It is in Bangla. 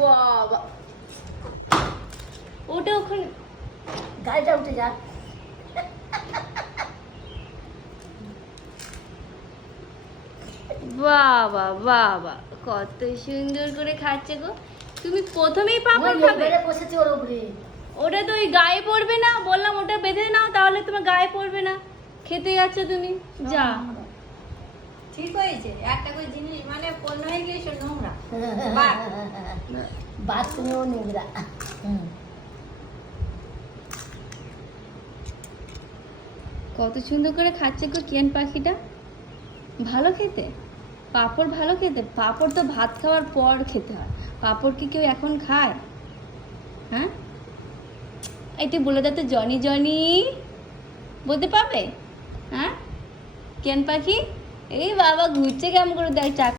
বাবা, ওটা ওখানে গাড়িটা উঠে যা। বাবা বাবা, কত সুন্দর করে খাচ্ছে গো। তুমি প্রথমেই পাপড় ওই খাবে? লেবেলে বসেছে ওর উপরে। ওটা তো ওই গায়ে পড়বে না, বললাম ওটা বেঁধে নাও, তাহলে তোমার গায়ে পড়বে না। খেতে যাচ্ছ তুমি, যা। ঠিক হয়েছে, একটা করে জিনিস মানে পণ্য হয়ে গিয়েছে নোংরা। বাথরুমেও নোংরা। কত সুন্দর করে খাচ্ছে গো কিয়ান পাখিটা। ভালো খেতে, পাঁপড় ভালো খেতে। পাঁপড় তো ভাত খাওয়ার পর খেতে হয়, পাঁপড় কি কেউ এখন খায়? হ্যাঁ, এই তুই বলে দে তো, জনি জনি বলতে পারবে? হ্যাঁ, কিয়ান পাখি, এই বাবা ঘুরছে কেমন করে, দেখ চাক